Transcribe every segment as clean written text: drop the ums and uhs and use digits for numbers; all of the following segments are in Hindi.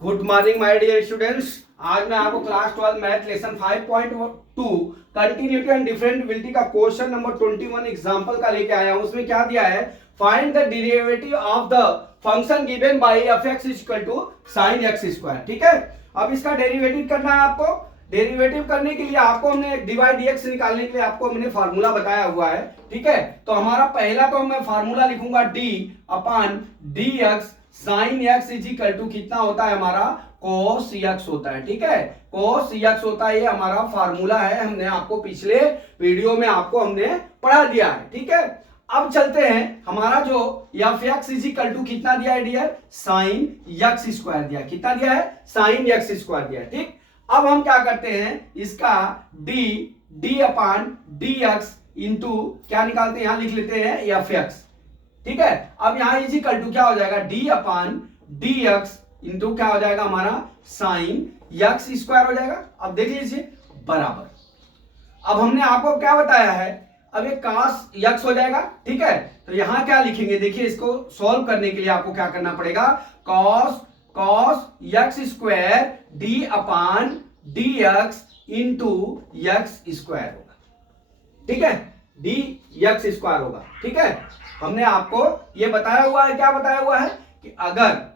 Good morning my dear students. आज मैं आपको class 12 math lesson 5.2 continuity and differentiability का क्वेश्चन नंबर 21 एग्जांपल का लेके आया हूं। उसमें क्या दिया है, find the derivative of the function given by f(x) = sin x²। ठीक है, अब इसका डेरिवेटिव करना है आपको। डेरिवेटिव करने के लिए आपको हमने डिवाइड dx निकालने के लिए आपको हमने फार्मूला बताया हुआ है। ठीक है, तो हमारा पहला तो मैं फार्मूला लिखूंगा d/dx sin x = कितना होता है हमारा cos x होता है। ठीक है, cos x होता है, ये हमारा फार्मूला है। हमने आपको पिछले वीडियो में आपको हमने पढ़ा दिया है। ठीक है, अब चलते हैं, हमारा जो f(x) = कितना दिया है डियर, sin x² दिया। कितना दिया है, sin x² दिया। ठीक, अब हम क्या करते हैं, इसका d/dx इंटू क्या निकालते हैं, यहां लिख लेते हैं f(x). ठीक है, अब यहां इक्वल क्या हो जाएगा, d/dx इंटू क्या हो जाएगा हमारा sin x² हो जाएगा। अब देख लीजिए बराबर, अब हमने आपको क्या बताया है, अब ये cos x हो जाएगा। ठीक है, तो यहां क्या लिखेंगे, देखिए इसको सॉल्व करने के लिए आपको क्या करना पड़ेगा, cos x² d/dx into x² होगा। ठीक है, dx² होगा। ठीक है, हमने आपको ये बताया हुआ है, क्या बताया हुआ है कि अगर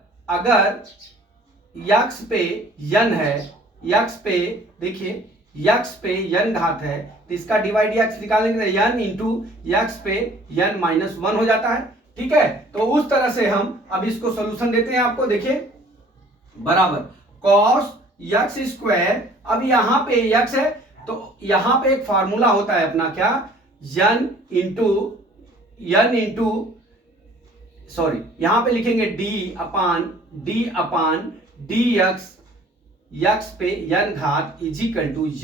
x पे n है, x पे देखिए x पे n घात है, तो इसका डिवाइड x निकालने के लिए n इंटू x पे n-1 हो जाता है। ठीक है, तो उस तरह से हम अब इसको सोल्यूशन देते हैं आपको। देखिए बराबर cos x², अब यहां पे x है तो यहां पे एक फार्मूला होता है अपना, क्या, n इंटू सॉरी यहां पे लिखेंगे d/dx x पे n घात =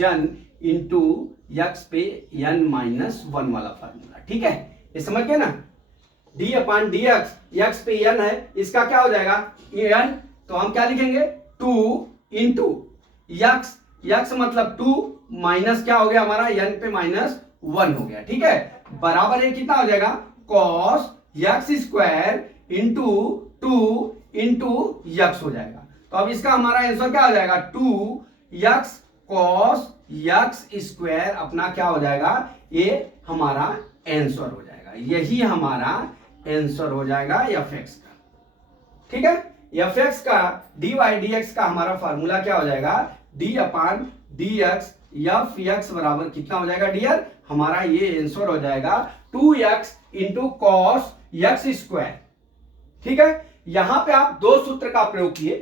n इंटू x पे n-1 वाला फार्मूला। ठीक है, ये समझ गए ना, d/dx x पे n है, इसका क्या हो जाएगा n, तो हम क्या लिखेंगे 2 इंटू x मतलब 2 माइनस क्या हो गया हमारा n पे -1 हो गया। ठीक है, बराबर है कितना हो जाएगा, cos x² into 2 into x हो जाएगा। तो अब इसका हमारा आंसर क्या हो जाएगा, 2x cos x² अपना क्या हो जाएगा, ये हमारा आंसर हो जाएगा। यही हमारा आंसर हो जाएगा f(x) का। ठीक है, f(x) का d/dx का हमारा फार्मूला क्या हो जाएगा, d/dx f(x) बराबर कितना हो जाएगा डियर, हमारा ये आंसर हो जाएगा 2x इंटू cos x²। ठीक है, यहां पे आप दो सूत्र का प्रयोग किए।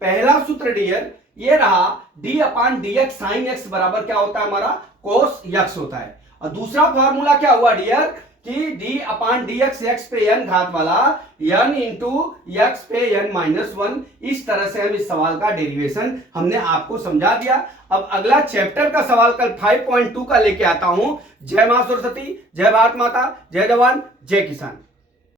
पहला सूत्र डियर ये रहा, d/dx sin x बराबर क्या होता है हमारा cos x होता है, और दूसरा फार्मूला क्या हुआ डियर कि d/dx x पे n घात वाला n इंटू x पे n-1। इस तरह से हम इस सवाल का डेरिवेशन हमने आपको समझा दिया। अब अगला चैप्टर का सवाल कल 5.2 का लेके आता हूं। जय मां सरस्वती, जय भारत माता, जय जवान, जय किसान।